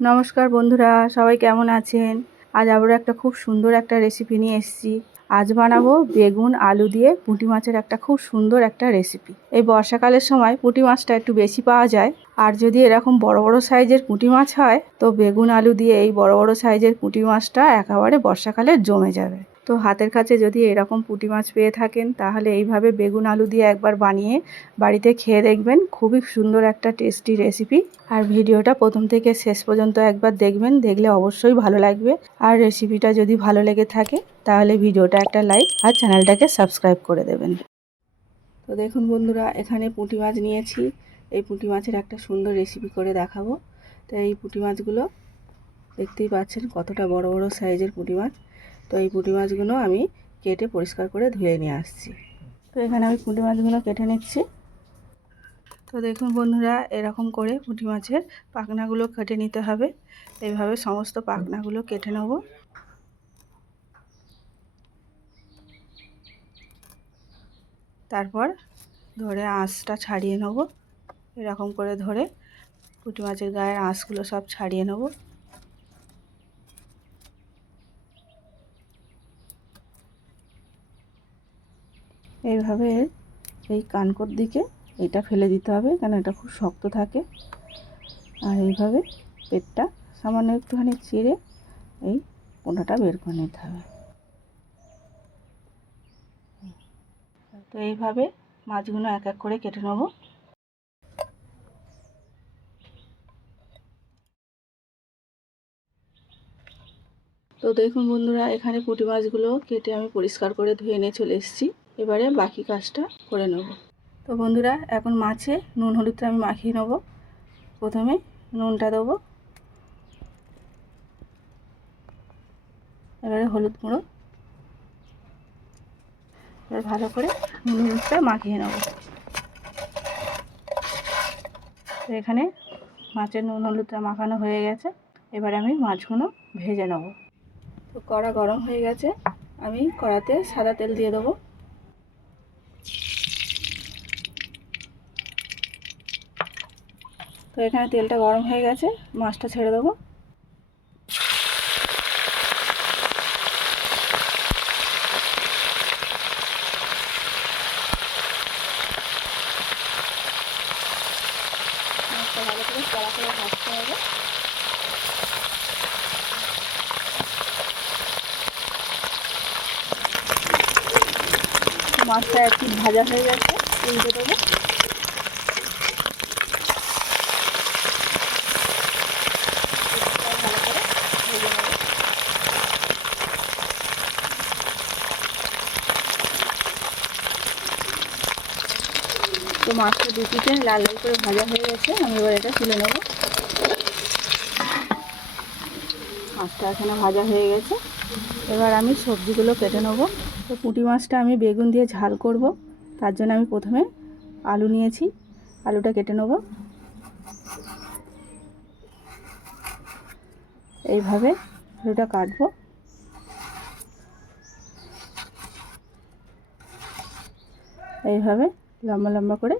নমস্কার বন্ধুরা, সবাই কেমন আছেন? আজ আবারও একটা খুব সুন্দর একটা রেসিপি নিয়ে এসেছি। আজ বানাবো বেগুন, আলু দিয়ে পুঁটি মাছের একটা খুব সুন্দর একটা রেসিপি এই বর্ষাকালের সময় পুঁটি মাছটা একটু বেশি পাওয়া যায়। আর যদি এরকম বড় বড় সাইজের পুঁটি মাছ হয়, তো বেগুন, আলু দিয়ে এই বড় বড় সাইজের পুঁটি মাছটা একেবারে বর্ষাকালে জমে যাবে। তো হাতের কাছে যদি এরকম পুঁটি মাছ পেয়ে থাকেন, তাহলে এইভাবে বেগুন আলু দিয়ে একবার বানিয়ে বাড়িতে খেয়ে দেখবেন। খুবই সুন্দর একটা টেস্টি রেসিপি। আর ভিডিওটা প্রথম থেকে শেষ পর্যন্ত একবার দেখবেন, দেখলে অবশ্যই ভালো লাগবে। আর রেসিপিটা যদি ভালো লেগে থাকে, তাহলে ভিডিওটা একটা লাইক আর চ্যানেলটাকে সাবস্ক্রাইব করে দেবেন। তো দেখুন বন্ধুরা, এখানে পুঁটি মাছ নিয়েছি। এই পুঁটি মাছের একটা সুন্দর রেসিপি করে দেখাবো। তো এই পুঁটি মাছগুলো দেখতেই পাচ্ছেন কতটা বড় বড় সাইজের পুঁটি মাছ। তো এই পুঁটি মাছগুলো আমি কেটে পরিষ্কার করে ধুয়ে নিয়ে আসছি। তো এখানে আমি পুঁটি মাছগুলো কেটে নিচ্ছি। তো দেখুন বন্ধুরা, এরকম করে পুঁটি মাছের পাখনাগুলো কেটে নিতে হবে। এইভাবে সমস্ত পাখনাগুলো কেটে নেব। তারপর ধরে আঁশটা ছাড়িয়ে নেব। এরকম করে ধরে পুঁটি মাছের গায়ের আঁশগুলো সব ছাড়িয়ে নেব। এইভাবে এই কানকোর দিকে এটা ফেলে দিতে হবে কেন এটা খুব শক্ত থাকে। আর এইভাবে পেটটা সামান্য একটুখানি চিড়ে এই পোনাটা বের করে নিতে হবে। তো এইভাবে মাছগুলো এক এক করে কেটে নেব। তো দেখুন বন্ধুরা, এখানে পুঁটি মাছগুলো কেটে আমি পরিষ্কার করে ধুয়ে নিয়ে চলে এসেছি। এবারে বাকি কাজটা করে নেব। তো বন্ধুরা, এখন মাছে নুন, হলুদটা আমি মাখিয়ে নেব। প্রথমে নুনটা দেবো। এবারে হলুদ গুঁড়ো। এবার ভালো করে নুন, হলুদটা মাখিয়ে নেব। এখানে মাছের নুন, হলুদটা মাখানো হয়ে গেছে। এবারে আমি মাছগুলো ভেজে নেব। তো কড়া গরম হয়ে গেছে। আমি কড়াতে সাদা তেল দিয়ে দেবো। তো এখানে তেলটা গরম হয়ে গেছে, মাছটা ছেড়ে দেবো। ভালো করে কড়া করে ভাজতে হবে। মাছটা একটু ভাজা হয়ে গেছে, উল্টে দেবো। তো মাছটা দু পিঠে লাল লাল করে ভাজা হয়ে গেছে, আমি এবার এটা তুলে নেব। মাছটা এখানে ভাজা হয়ে গেছে। এবার আমি সবজিগুলো কেটে নেব। তো পুঁটি মাছটা আমি বেগুন দিয়ে ঝাল করব। তার জন্য আমি প্রথমে আলু নিয়েছি। আলুটা কেটে নেব। এইভাবে আলুটা কাটবো। এইভাবে লম্বা লম্বা করে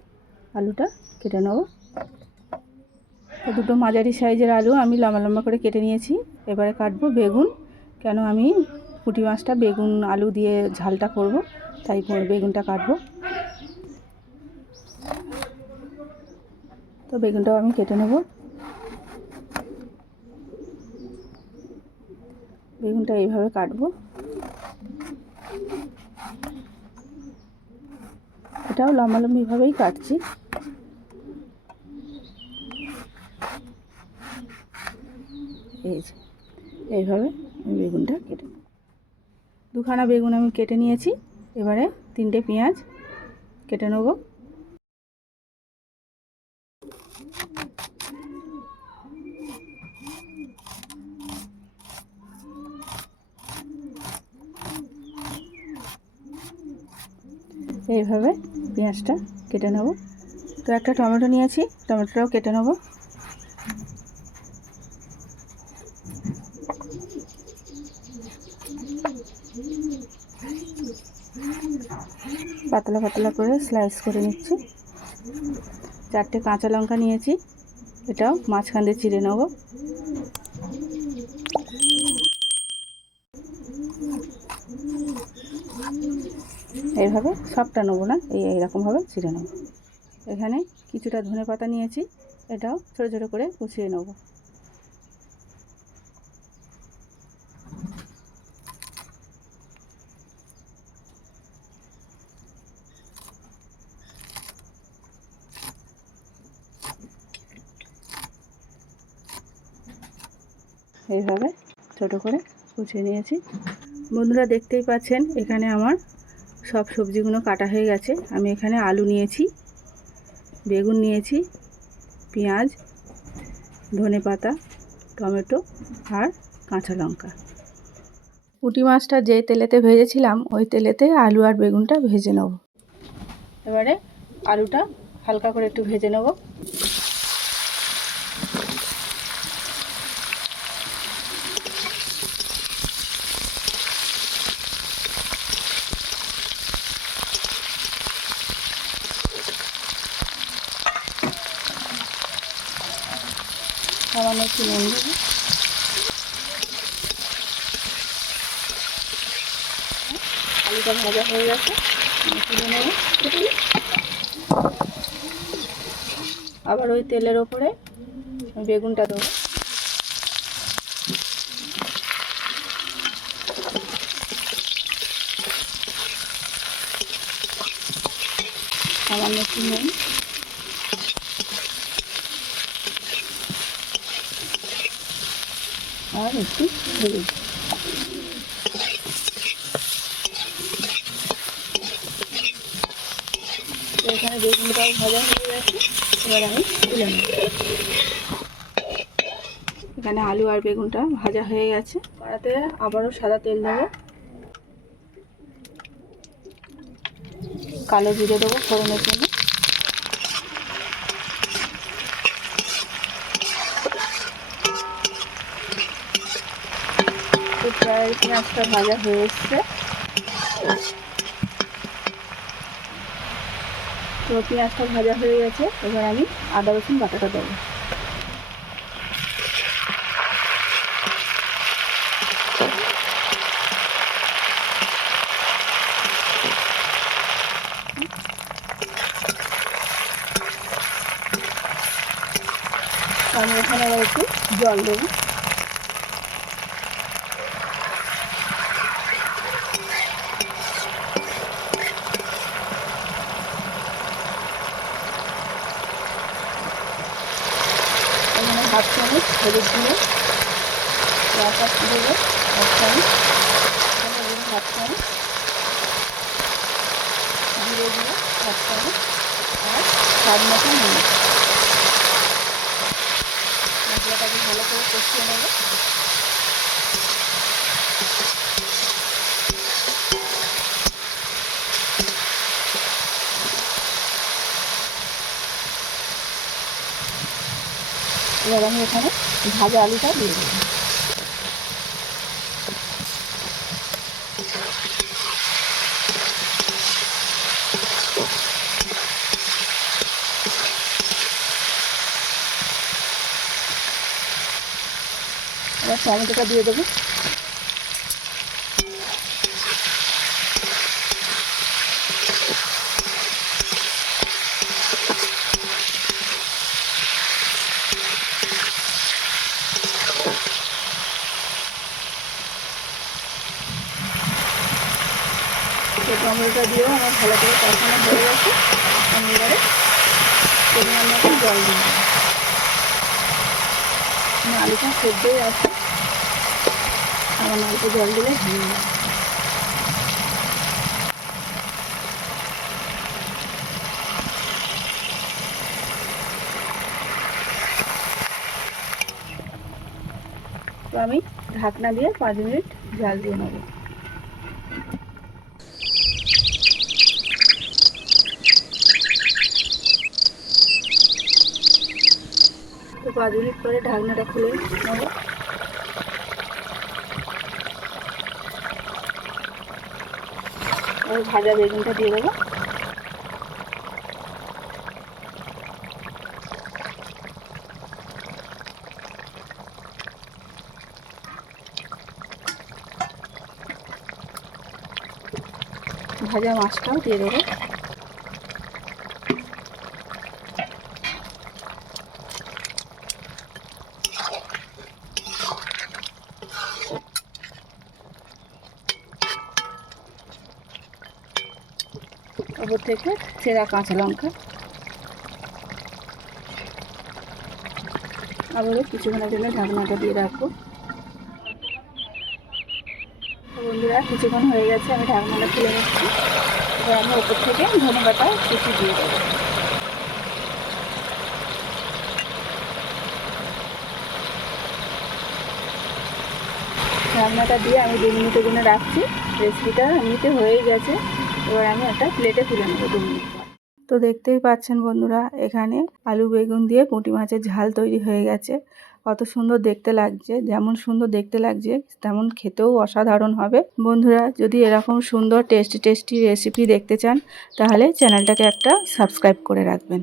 আলুটা কেটে নেব। দুটো মাঝারি সাইজের আলু আমি লম্বা লম্বা করে কেটে নিয়েছি। এবারে কাটবো বেগুন। কেন আমি পুঁটি মাছটা, বেগুন, আলু দিয়ে ঝালটা করব, তাই বেগুনটা কাটবো। তো বেগুনটাও আমি কেটে নেব। বেগুনটা এইভাবে কাটবো। এটাও লম্বালম্বিভাবেই কাটছি। এই যে, এইভাবে আমি বেগুনটা কেটে দুখানা বেগুন আমি কেটে নিয়েছি। এবারে তিনটে পেঁয়াজ কেটে নেব। এইভাবে পেঁয়াজটা কেটে নেব। তো একটা টমেটো নিয়েছি, টমেটোটাও কেটে নেব। পাতলা পাতলা করে স্লাইস করে নিচ্ছি। চারটে কাঁচা লঙ্কা নিয়েছি। এটাও মাঝখান দিয়ে চিড়ে নেব। এইভাবে সবটা নেব না, এই এইরকমভাবে ছিঁড়ে নেব। এখানে কিছুটা ধনে পাতা নিয়েছি, এটাও ছোটো ছোটো করে কুচিয়ে নেব। এইভাবে ছোট করে কুচিয়ে নিয়েছি। বন্ধুরা দেখতেই পাচ্ছেন, এখানে আমার সব সবজিগুলো কাটা হয়ে গেছে। আমি এখানে আলু নিয়েছি, বেগুন নিয়েছি, পেঁয়াজ, ধনে পাতা, টমেটো আর কাঁচা লঙ্কা। পুঁটি মাছটা যে তেলেতে ভেজেছিলাম, ওই তেলেতে আলু আর বেগুনটা ভেজে নেব। এবারে আলুটা হালকা করে একটু ভেজে নেব সামান্য একটু দেবো আলুটা ভাজা হয়ে গেছে তুলে নেব আবার ওই তেলের ওপরে বেগুনটা দেবো সামান্য একটু নুন আর একটু হলুদ এখানে বেগুনটাও ভাজা হয়ে গেছে এবার আমি তুলে নেব এখানে আলু আর বেগুনটা ভাজা হয়ে গেছে। কড়াতে আবারও সাদা তেল দেবো। কালো জিরে দেবো ফোড়নের জন্য। প্রায় পেঁয়াজটা ভাজা হয়ে এসছে। তো পেঁয়াজটা ভাজা হয়ে গেছে, এবার আমি আদা, রসুন, বাটাটা দেবো। আমি এখানে আবার একটু জল দেবো এখানে হাফ চামচ হলুদ দিয়ে এক হাফ দেবো এক চামচ চামচ আর স্বাদ মতো নুন। মশলাটাকে ভালো করে কষিয়ে নেব। এবার আমি এখানে ভাজা আলুটা দিয়ে এবার টমেটোটা দিয়ে দেবো। তো টমেটোটা দিয়েও আমার ভালো করে কষানো হয়ে গেছে। আমি এবারে পরিমাণ মতন জল দিয়ে আমার আলুটা সেদ্ধই আছে। আমার অল্প জল দিলে হয়ে। যাবে আমি ঢাকনা দিয়ে পাঁচ মিনিট জাল দিয়ে নেব। পাঁচ মিনিট পরে ঢাকনাটা খুলে নেব। ভাজা বেগুনটা দিয়ে দেবো। ভাজা মাছটাও দিয়ে দেবো। থেকে সেরা কাঁচা লঙ্কা। আবারও কিছুক্ষণের জন্য ঢাকনাটা দিয়ে রাখব। বন্ধুরা, কিছুক্ষণ হয়ে গেছে, আমি ঢাকনাটা খুলে নিচ্ছি। এবার আমি ওপর থেকে ধনে পাতা কুচি দিয়ে দেবো। ঢাকনাটা দিয়ে আমি দু মিনিটের জন্য রাখছি। রেসিপিটা এমনিতে হয়েই গেছে। এবার আমি একটা প্লেটে তুলে নেব দু মিনিট তো দেখতেই পাচ্ছেন বন্ধুরা, এখানে আলু বেগুন দিয়ে পুঁটি মাছের ঝাল তৈরি হয়ে গেছে। কত সুন্দর দেখতে লাগছে, যেমন সুন্দর দেখতে লাগছে, তেমন খেতেও অসাধারণ হবে। বন্ধুরা, যদি এরকম সুন্দর টেস্টি টেস্টি রেসিপি দেখতে চান, তাহলে চ্যানেলটাকে একটা সাবস্ক্রাইব করে রাখবেন।